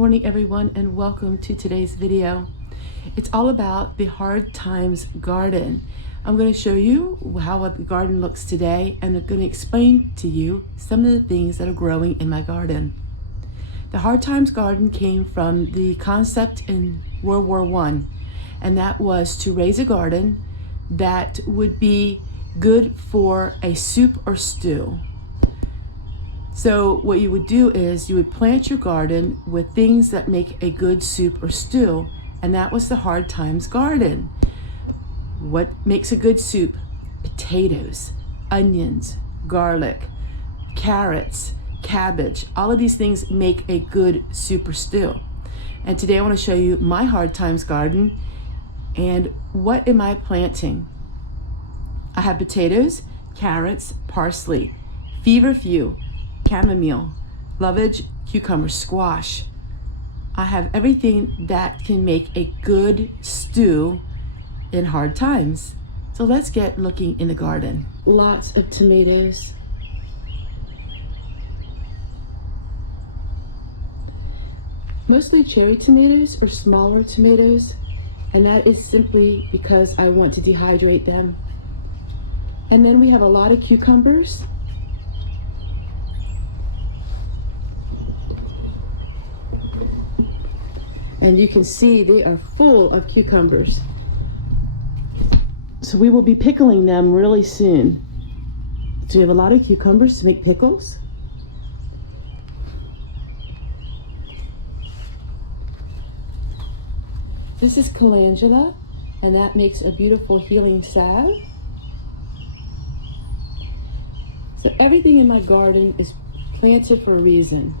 morning everyone, and welcome to today's video. It's all about the Hard Times garden. I'm going to show you how the garden looks today, and I'm going to explain to you some of the things that are growing in my garden. The Hard Times garden came from the concept in World War I, and that was to raise a garden that would be good for a soup or stew. So what you would do is you would plant your garden with things that make a good soup or stew, and that was the Hard Times garden. What makes a good soup? Potatoes, onions, garlic, carrots, cabbage. All of these things make a good soup or stew. And today I want to show you my Hard Times garden and what am I planting. I have potatoes, carrots, parsley, feverfew, chamomile, lovage, cucumber, squash. I have everything that can make a good stew in hard times. So let's get looking in the garden. Lots of tomatoes. Mostly cherry tomatoes or smaller tomatoes, and that is simply because I want to dehydrate them. And then we have a lot of cucumbers. And you can see they are full of cucumbers. So we will be pickling them really soon. So we have a lot of cucumbers to make pickles. This is calendula, and that makes a beautiful healing salve. So everything in my garden is planted for a reason.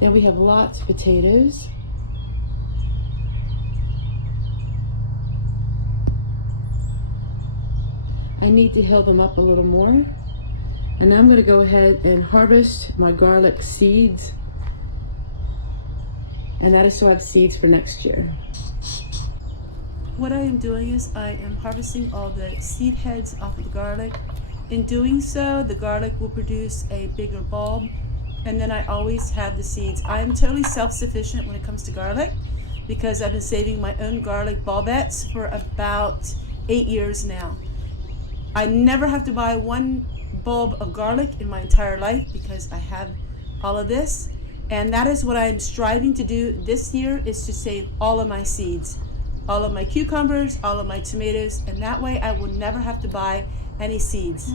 Then we have lots of potatoes. I need to heal them up a little more. And now I'm going to go ahead and harvest my garlic seeds. And that is so I have seeds for next year. What I am doing is I am harvesting all the seed heads off of the garlic. In doing so, the garlic will produce a bigger bulb. And then I always have the seeds. I am totally self-sufficient when it comes to garlic because I've been saving my own garlic bulbets for about 8 years now. I never have to buy one bulb of garlic in my entire life because I have all of this. And that is what I'm striving to do this year, is to save all of my seeds, all of my cucumbers, all of my tomatoes, and that way I will never have to buy any seeds.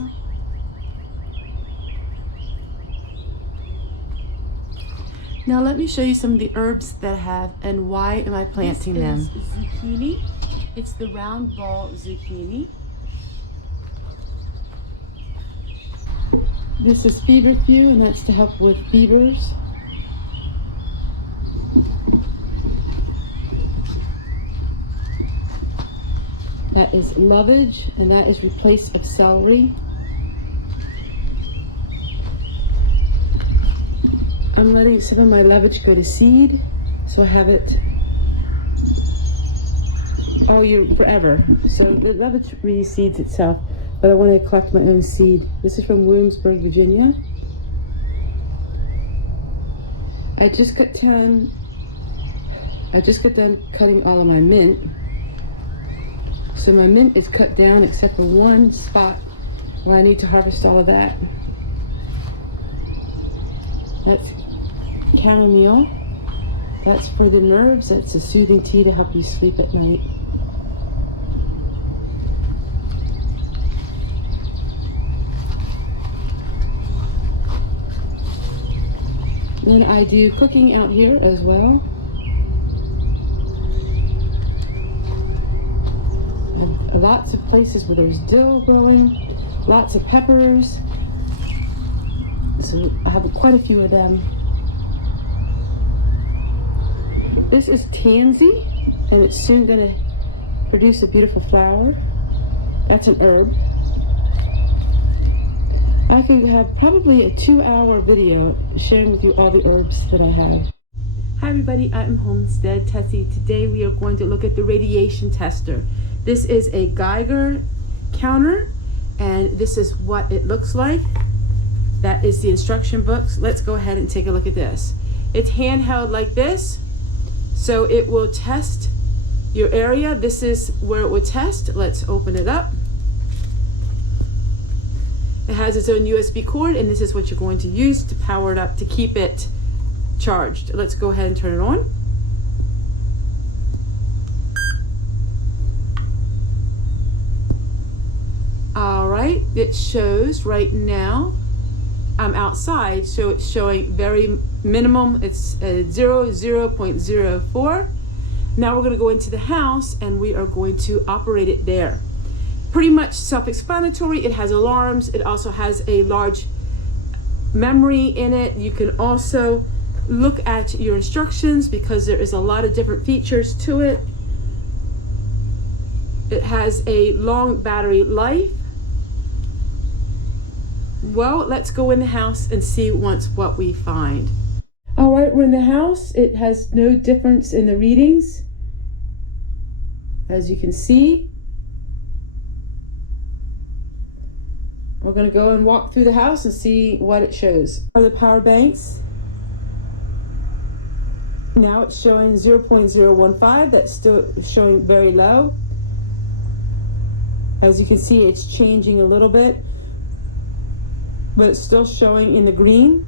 Now let me show you some of the herbs that I have and why am I planting them. This is zucchini. It's the round ball zucchini. This is feverfew, and that's to help with fevers. That is lovage, and that is replace of celery. I'm letting some of my lovage go to seed, so I have it forever. So the lovage reseeds itself, but I want to collect my own seed. This is from Williamsburg, Virginia. I just got done cutting all of my mint. So my mint is cut down except for one spot where I need to harvest all of that. That's chamomile. That's for the nerves. That's a soothing tea to help you sleep at night. Then I do cooking out here as well. I have lots of places where there's dill growing, lots of peppers. So I have quite a few of them. This is tansy, and it's soon going to produce a beautiful flower. That's an herb. I can have probably a 2-hour video sharing with you all the herbs that I have. Hi everybody, I'm Homestead Tessie. Today we are going to look at the radiation tester. This is a Geiger counter, and this is what it looks like. That is the instruction books. Let's go ahead and take a look at this. It's handheld like this, so it will test your area. This is where it will test. Let's open it up. It has its own USB cord, and this is what you're going to use to power it up to keep it charged. Let's go ahead and turn it on. All right, it shows right now I'm outside, so it's showing very minimum. It's 0.04. Now we're going to go into the house and we are going to operate it there. Pretty much self-explanatory. It has alarms. It also has a large memory in it. You can also look at your instructions because there is a lot of different features to it. It has a long battery life. Well, let's go in the house and see what we find. All right, we're in the house. It has no difference in the readings, as you can see. We're going to go and walk through the house and see what it shows. Are the power banks? Now it's showing 0.015. That's still showing very low. As you can see, it's changing a little bit, but it's still showing in the green.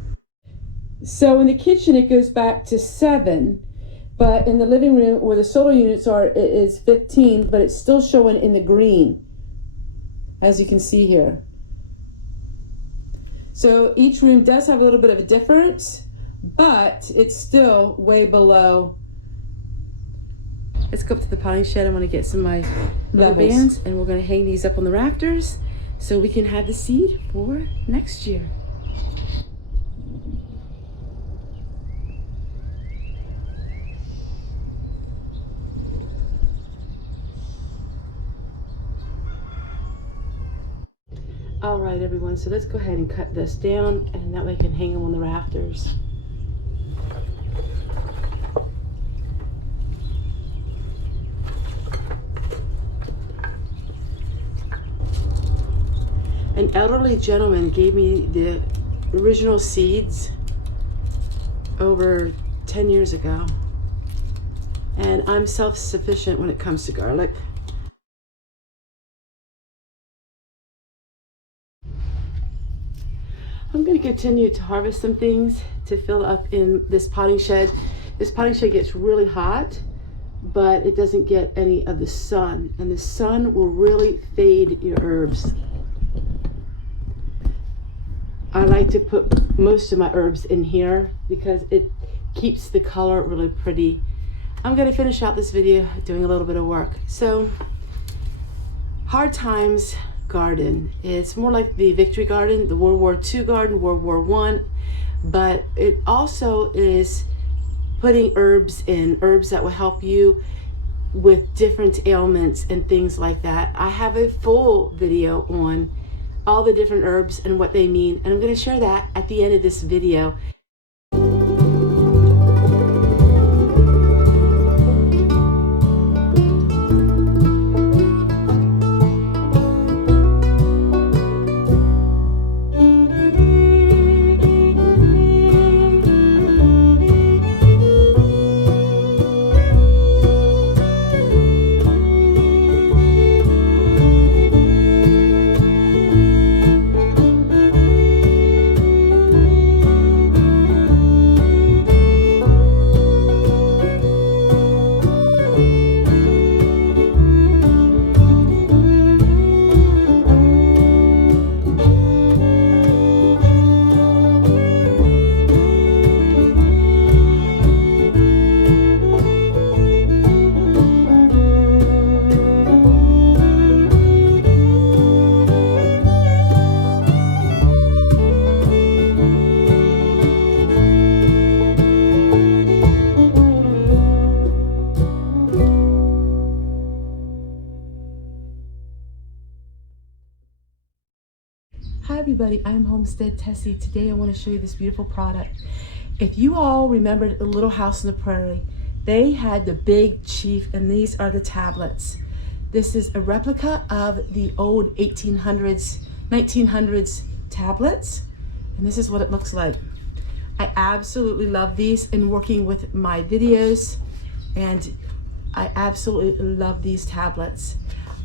So in the kitchen, it goes back to 7, but in the living room where the solar units are, it is 15, but it's still showing in the green, as you can see here. So each room does have a little bit of a difference, but it's still way below. Let's go up to the potting shed. I'm going to get some of my rubber bands, and we're going to hang these up on the rafters so we can have the seed for next year. All right, everyone, so let's go ahead and cut this down, and that way I can hang them on the rafters. An elderly gentleman gave me the original seeds over 10 years ago, and I'm self-sufficient when it comes to garlic. I'm going to continue to harvest some things to fill up in this potting shed. This potting shed gets really hot, but it doesn't get any of the sun, and the sun will really fade your herbs. I like to put most of my herbs in here because it keeps the color really pretty. I'm going to finish out this video doing a little bit of work. So, Hard Times garden. It's more like the Victory Garden, the World War II garden, World War I, but it also is putting herbs in, herbs that will help you with different ailments and things like that. I have a full video on all the different herbs and what they mean, and I'm going to share that at the end of this video. Hi everybody, I am Homestead Tessie. Today I want to show you this beautiful product. If you all remembered a Little House on the Prairie, they had the Big Chief, and these are the tablets. This is a replica of the old 1900s tablets, and this is what it looks like. I absolutely love these in working with my videos, and I absolutely love these tablets.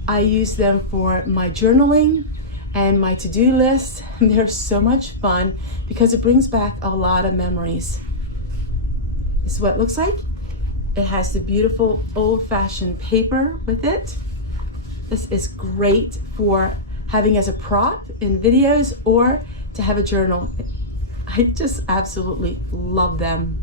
I use them for my journaling and my to-do list. They're so much fun because it brings back a lot of memories. This is what it looks like. It has the beautiful old-fashioned paper with it. This is great for having as a prop in videos or to have a journal. I just absolutely love them.